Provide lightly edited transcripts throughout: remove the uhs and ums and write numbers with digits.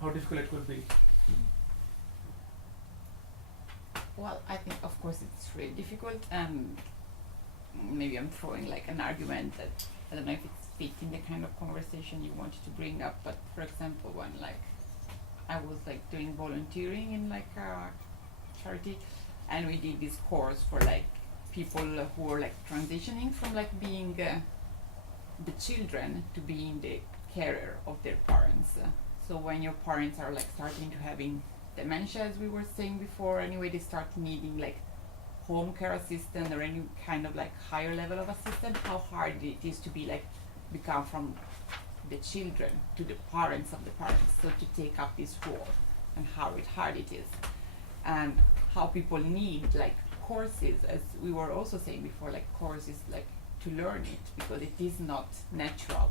how difficult it could be? Well, I think of course it's really difficult, and maybe I'm throwing like an argument that I don't know if it's fit in the kind of conversation you wanted to bring up, but for example, when like I was like doing volunteering in like a charity, and we did this course for like people who were like transitioning from like being the children to being the carer of their parents. So when your parents are like starting to having dementia, as we were saying before, anyway, they start needing like home care assistant or any kind of like higher level of assistant, how hard it is to be like become from the children to the parents of the parents, so to take up this role, and how hard it is, and how people need like courses, as we were also saying before, like courses like to learn it, because it is not natural.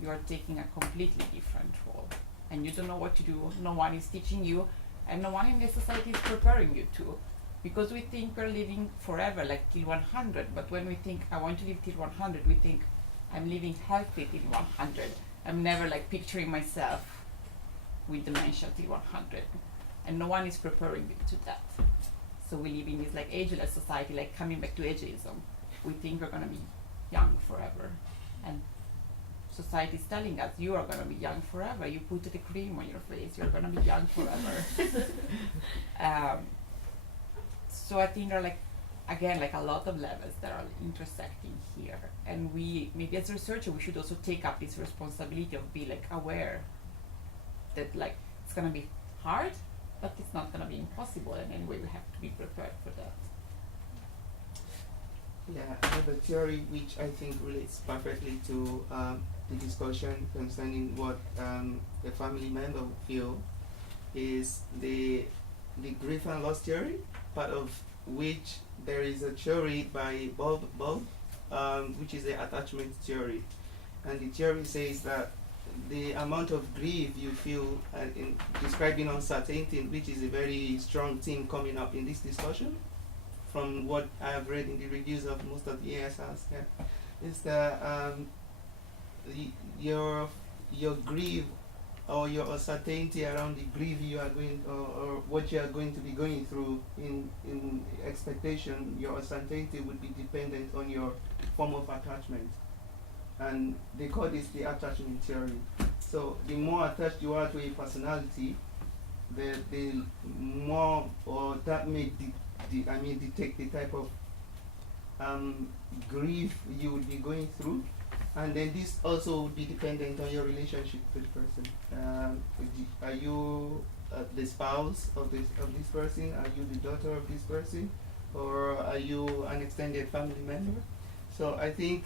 You are taking a completely different role, and you don't know what to do. No one is teaching you, and no one in the society is preparing you to, because we think we're living forever, like till 100. But when we think I want to live till 100, we think I'm living healthy till 100. I'm never like picturing myself with dementia till 100, and no one is preparing you to that. So we live in this like ageless society, like coming back to ageism. We think we're gonna be young forever, and society is telling us you are gonna be young forever. You put the cream on your face, you're gonna be young forever. So I think there are like, again, like a lot of levels that are intersecting here, and we maybe as a researcher we should also take up this responsibility of be like aware that like it's gonna be hard, but it's not gonna be impossible, and anyway we have to be prepared for that. Yeah, I have a theory which I think relates perfectly to the discussion concerning what a family member would feel, is the grief and loss theory, part of which there is a theory by Bob, which is the attachment theory. And the theory says that the amount of grief you feel in describing uncertainty, which is a very strong theme coming up in this discussion, from what I have read in the reviews of most of the ESRs, is that your grief or your uncertainty around the grief you are going or what you are going to be going through in expectation, your uncertainty would be dependent on your form of attachment. And they call this the attachment theory. So the more attached you are to a personality, the more, or that may detect the type of grief you would be going through. And then this also would be dependent on your relationship with the person. Are you the spouse of this person? Are you the daughter of this person? Or are you an extended family member? So I think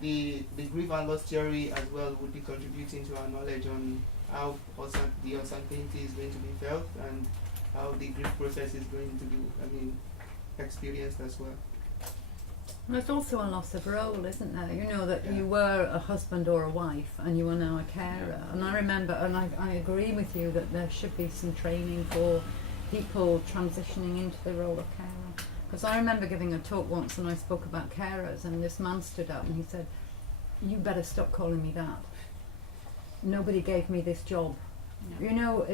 the grief and loss theory as well would be contributing to our knowledge on how the uncertainty is going to be felt, and how the grief process is going to be, experienced as well. There's also a loss of role, isn't there? You know, that you were a husband or a wife and you are now a carer. And I remember, and I agree with you, that there should be some training for people transitioning into the role of carer. Because I remember giving a talk once and I spoke about carers, and this man stood up and he said, "You better stop calling me that. Nobody gave me this job." Yeah. You know,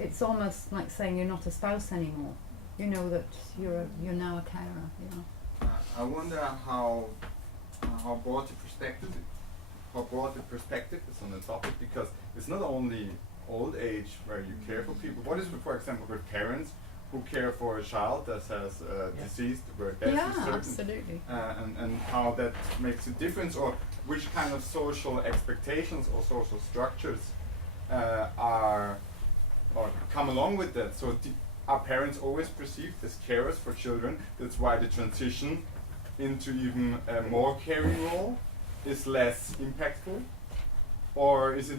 it's almost like saying you're not a spouse anymore. You know that you're now a carer. You know. I wonder how broad the perspective is on the topic, because it's not only old age where you care for people. What is, for example, with parents who care for a child that has deceased, where death is certain, absolutely. and how that makes a difference, or which kind of social expectations or social structures are or come along with that. So are parents always perceived as carers for children? That's why the transition into even a more caring role is less impactful, or is it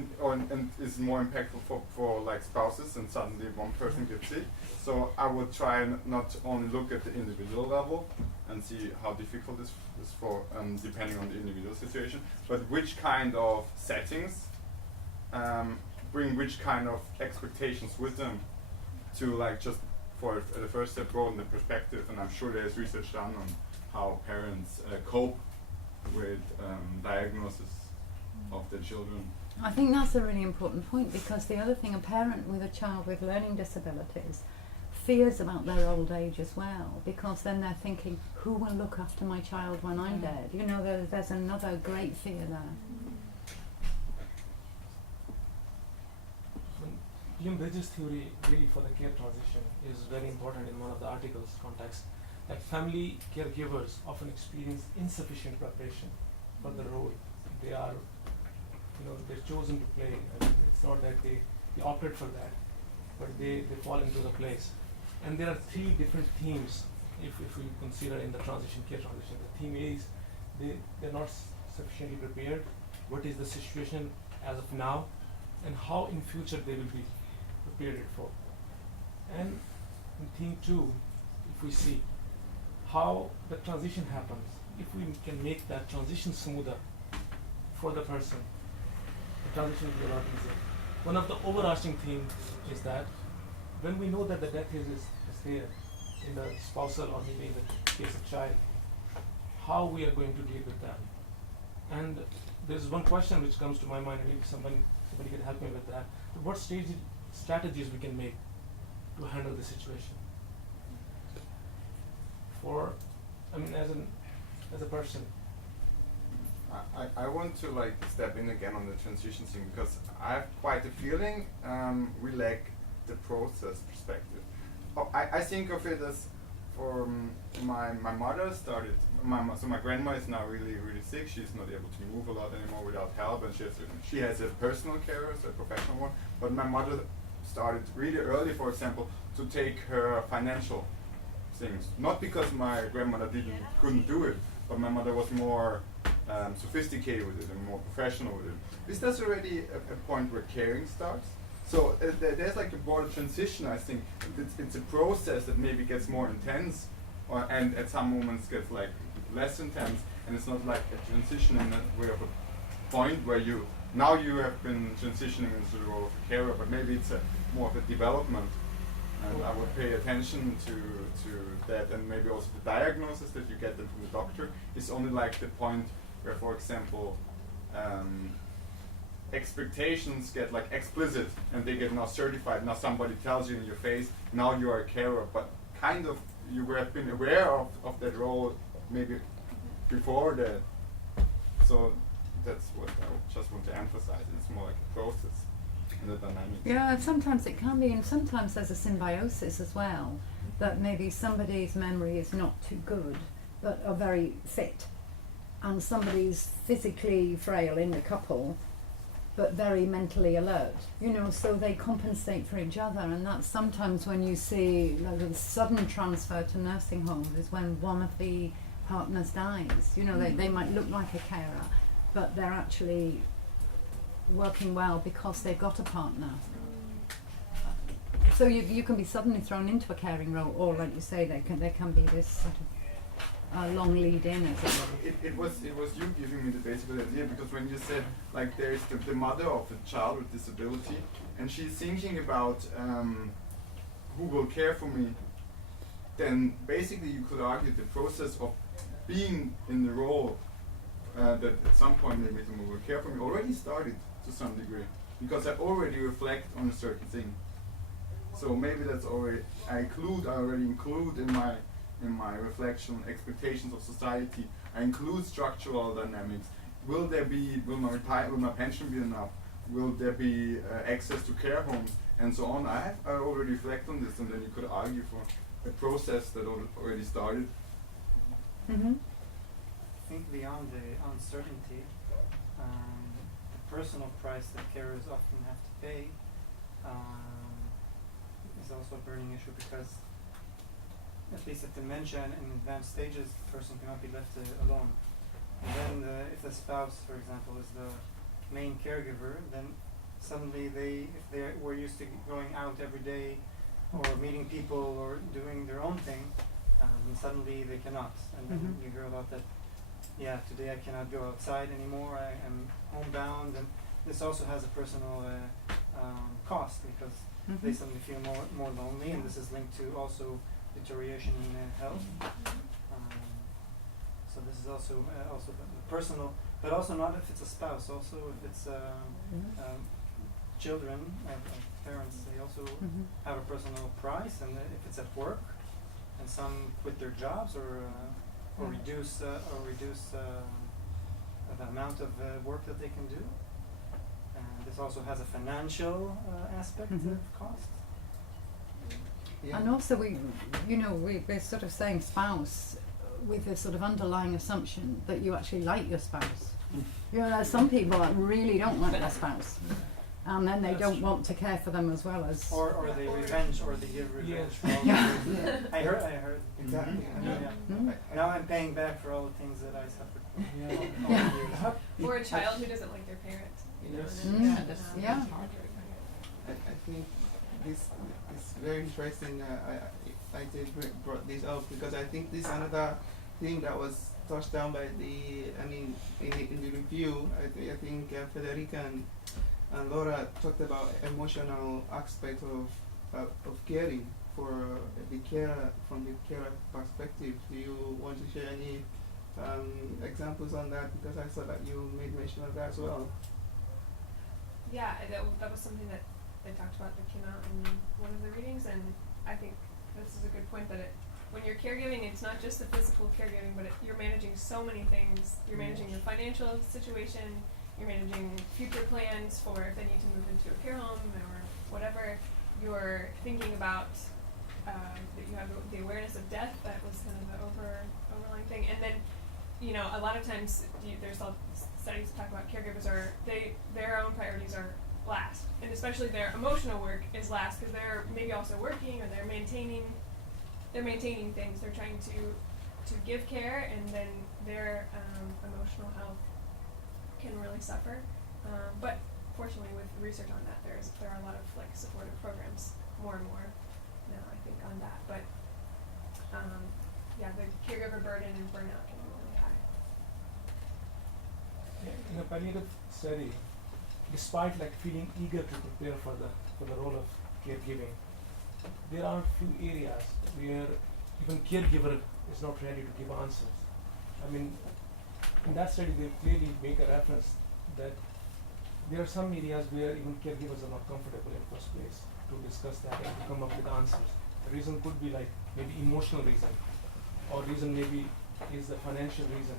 is more impactful for like spouses, and suddenly one person gets sick? So I would try not only look at the individual level and see how difficult this is for depending on the individual situation, but which kind of settings bring which kind of expectations with them to, like, just for the first step broaden the perspective. And I'm sure there's research done on how parents cope with diagnosis of their children. I think that's a really important point, because the other thing, a parent with a child with learning disabilities fears about their old age as well, because then they're thinking, who will look after my child when I'm dead? You know, there's another great fear there. William Bridges' theory really for the care transition is very important in one of the articles context. That family caregivers often experience insufficient preparation for the role they are, they're chosen to play. I mean, it's not that they opted for that, but they fall into the place. And there are three different themes if we consider in the care transition. The theme is they're not sufficiently prepared. What is the situation as of now, and how in future they will be prepared for. And in theme 2, if we see how the transition happens, if we can make that transition smoother for the person, the transition will be a lot easier. One of the overarching themes is that when we know that the death is there in the spousal or maybe in the case of child, how we are going to deal with that. And there's one question which comes to my mind, and maybe somebody can help me with that. What strategies we can make to handle the situation? As a person. I want to step in again on the transition thing, because I have quite a feeling we lack the process perspective. I think of it as for my mother started, so my grandma is now really sick. She's not able to move a lot anymore without help, and she has a personal carer, so a professional one, but my mother started really early, for example, to take her financial things. Not because my grandmother couldn't do it, but my mother was more sophisticated with it and more professional with it. Is that already a point where caring starts? So there's a broader transition, I think. It's a process that maybe gets more intense, and at some moments gets less intense, and it's not a transition in a way of a point where you have been transitioning into the role of a carer, but maybe it's more of a development. And I would pay attention to that, and maybe also the diagnosis that you get from the doctor is only the point where, for example, expectations get explicit and they get now certified. Now somebody tells you in your face, now you are a carer, but kind of you have been aware of that role maybe before that. So that's what I just want to emphasize. It's more like a process and the dynamics. Yeah, sometimes it can be, and sometimes there's a symbiosis as well, that maybe somebody's memory is not too good, but are very fit, and somebody's physically frail in the couple, but very mentally alert, so they compensate for each other. And that's sometimes when you see a sudden transfer to nursing homes is when one of the partners dies. They might look like a carer, but they're actually working well because they've got a partner. So you can be suddenly thrown into a caring role, or like you say, there can be this sort of long lead in, as it were. It was you giving me the basic idea, because when you said there is the mother of a child with disability, and she's thinking about who will care for me, then basically you could argue the process of being in the role that at some point maybe someone will care for me already started to some degree, because I already reflect on a certain thing. So maybe that's already I already include in my reflection expectations of society. I include structural dynamics. Will my pension be enough? Will there be access to care homes and so on? I already reflect on this, and then you could argue for a process that already started. Mm-hmm. I think beyond the uncertainty, the personal price that carers often have to pay is also a burning issue, because at least at dementia and in advanced stages, the person cannot be left alone. And then if the spouse, for example, is the main caregiver, then suddenly if they were used to going out every day or meeting people or doing their own thing, then suddenly they cannot. And then you hear about that, today I cannot go outside anymore, I am homebound. And this also has a personal cost, because they suddenly feel more lonely, and this is linked to also deterioration in health. So this is also the personal But also not if it's a spouse. Also if it's children and parents, they also have a personal price, and if it's at work, and some quit their jobs or reduce the amount of work that they can do. And this also has a financial aspect of cost. Yeah. And also we're sort of saying spouse with a sort of underlying assumption that you actually like your spouse. There's some people that really don't like their spouse, and then they That's don't true. want to care for them as well as. Or they revenge, or they give revenge Yes. for all the Yeah. things that- I heard. Exactly. Yeah. Now I'm paying back for all the things that I suffered from. Yeah. all the years. Or a child who doesn't like their parent. You know, Yes. and then, Mm. That's Yeah. hard. I think this is very interesting. I did brought this up because I think this is another thing that was touched down by in the review. I think Federica and Laura talked about emotional aspect of caring for the carer from the carer perspective. Do you want to share any examples on that? Because I saw that you made mention of that as well. yeah, that was something that they talked about that came out in one of the readings, and I think this is a good point that when you're caregiving, it's not just the physical caregiving, but you're managing so many things. You're managing your financial situation, you're managing future plans for if they need to move into a care home or whatever. You're thinking about that you have the awareness of death. That was kind of the overlying thing. And then, a lot of times there's all studies that talk about caregivers their own priorities are last, and especially their emotional work is last because they're maybe also working or they're maintaining things. They're trying to give care, and then their emotional health can really suffer. But fortunately, with research on that, there are a lot of supportive programs more and more now, I think, on that. But the caregiver burden and burnout can be really high. In a palliative study, despite feeling eager to prepare for the role of caregiving, there are few areas where even caregiver is not ready to give answers. I mean, in that study, they clearly make a reference that there are some areas where even caregivers are not comfortable in the first place to discuss that and to come up with answers. The reason could be maybe emotional reason, or reason maybe is the financial reason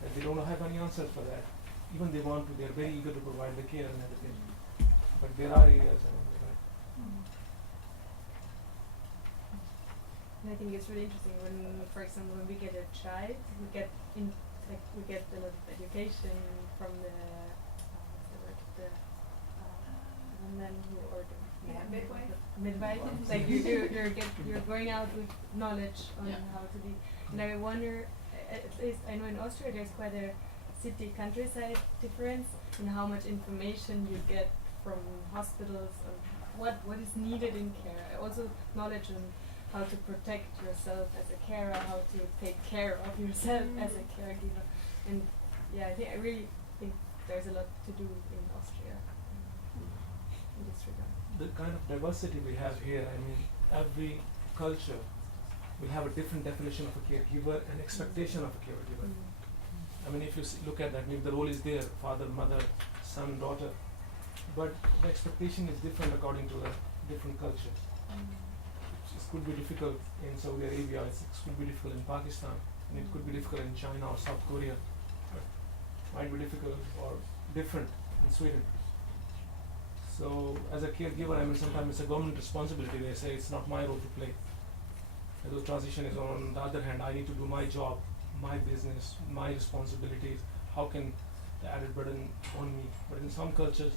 that they don't have any answers for that. Even they're very eager to provide the care and everything. But there are areas. And I think it's really interesting when, for example, when we get a child, we get a lot of education from the woman who or the midwife. Midwife, like you're going out with knowledge on how to be. And I wonder, at least I know in Austria there's quite a city countryside difference in how much information you get from hospitals on what is needed in care. Also knowledge on how to protect yourself as a carer, how to take care of yourself as a caregiver. And I really think there's a lot to do in Austria in this regard. The kind of diversity we have here, I mean, every culture will have a different definition of a caregiver and expectation of a caregiver. I mean, if you look at that, maybe the role is there, father, mother, son, daughter, but the expectation is different according to the different cultures. It could be difficult in Saudi Arabia, it could be difficult in Pakistan, and it could be difficult in China or South Korea, but might be difficult or different in Sweden. So as a caregiver, I mean, sometimes it's a government responsibility. They say it's not my role to play. As the transition is on the other hand, I need to do my job, my business, my responsibilities. How can the added burden on me? But in some cultures,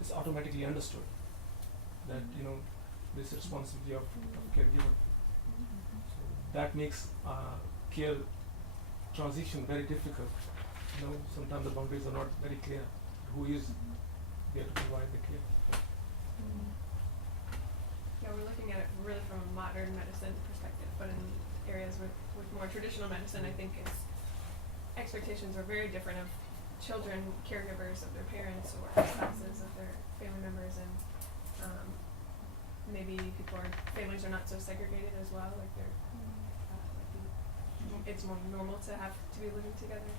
it's automatically understood that this responsibility of caregiver. So that makes care transition very difficult. Sometimes the boundaries are not very clear. Who is there to provide the care? Yeah, we're looking at it really from a modern medicine perspective, but in areas with more traditional medicine, I think expectations are very different of children, caregivers of their parents or spouses of their family members, and maybe families are not so segregated as well. It's more normal to have to be living together.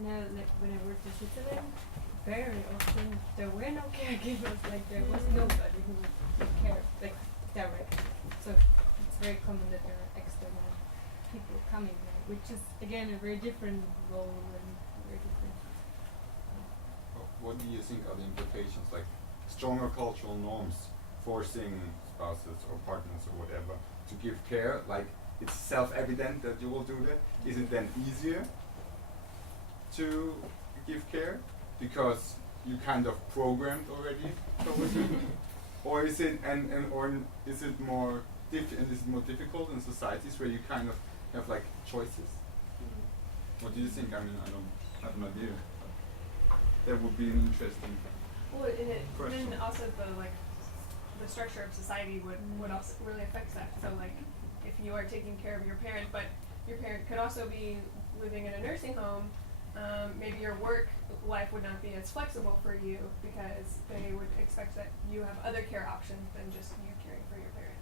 And like when I worked in Switzerland, very often there were no caregivers. Like there was nobody who would care like directly. So it's very common that there are external people coming there, which is again a very different role and very different. What do you think are the implications, like stronger cultural norms forcing spouses or partners or whatever to give care? Like it's self-evident that you will do that. Is it then easier to give care because you kind of programmed already towards it? Or is it or is it more difficult in societies where you kind of have like choices? What do you think? I mean, I don't have an idea. That would be an interesting Well, and question. then also the structure of society would also really affect that. So like if you are taking care of your parent, but your parent could also be living in a nursing home, maybe your work life would not be as flexible for you because they would expect that you have other care options than just you caring for your parent.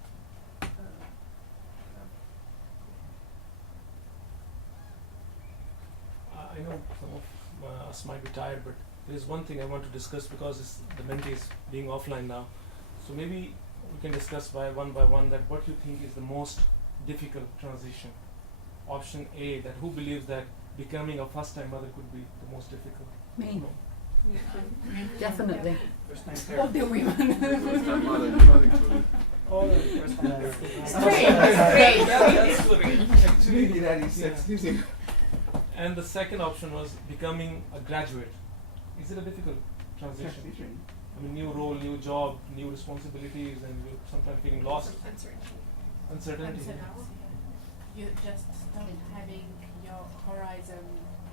I know some of us might be tired, but there's one thing I want to discuss because the mentee is being offline now. So maybe we can discuss by one that what you think is the most difficult transition. Option A, that who believes that becoming a first-time mother could be the most difficult? Me. No. Definitely. First time All the women. First time mother, you're not included. All the first time parents. That's great. Actually, That is sexism. and the second option was becoming a graduate. Is it a difficult transition? I mean, new role, new job, new responsibilities, and you're sometimes feeling lost. Uncertainty. You just stop having your horizon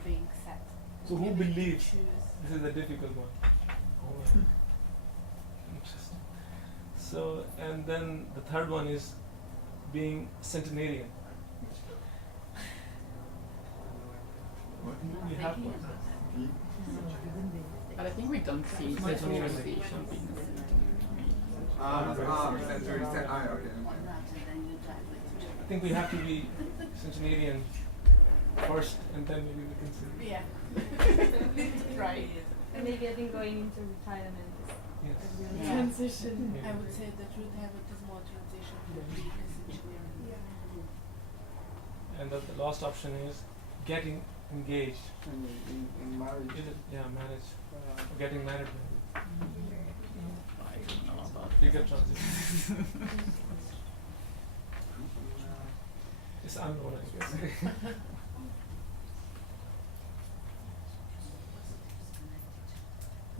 being set. So who You believes choose. this is a difficult one? Oh, interesting. So, and then the third one is being centenarian. We have one. But I think we don't see It's the much more transition being Okay. I think we have to be centenarian first, and then maybe we can see. Yeah. Right. And maybe I think going into retirement is Yes. a real Yeah. transition. Yeah. I would say that would have a small transition to business engineering. And the last option is getting engaged. In marriage. Is it? Yeah, marriage. Or getting married. Maybe. I don't know about Bigger transition. It's unknown, I guess.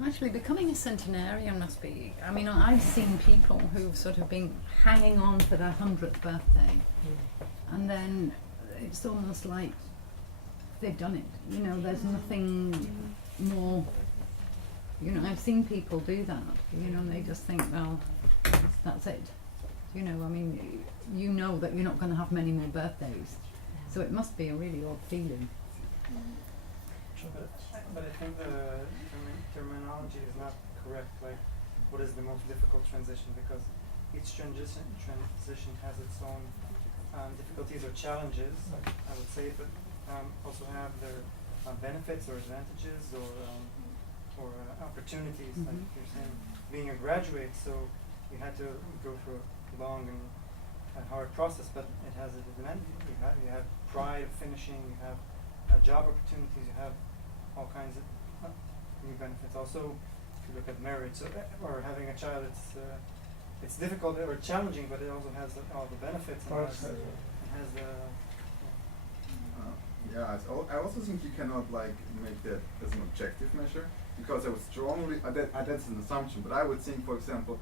Actually, becoming a centenarian must be. I mean, I've seen people who've sort of been hanging on for their 100th birthday, and then it's almost like they've done it. You know, there's nothing more. You know, I've seen people do that. You know, and they just think, well, that's it. You know, I mean, you know that you're not going to have many more birthdays, so it must be a really odd feeling. But I think the terminology is not correct. Like, what is the most difficult transition? Because each transition has its own difficulties or challenges, I would say, but also have their benefits or advantages or opportunities. Like you're saying, being a graduate, so you had to go through a long and hard process, but it has its advantages. You have pride of finishing. You have job opportunities. You have all kinds of new benefits. Also, if you look at marriage or having a child, it's difficult or challenging, but it also has all the benefits. And has the Yeah, I also think you cannot like make that as an objective measure because I would strongly that's an assumption, but I would think, for example,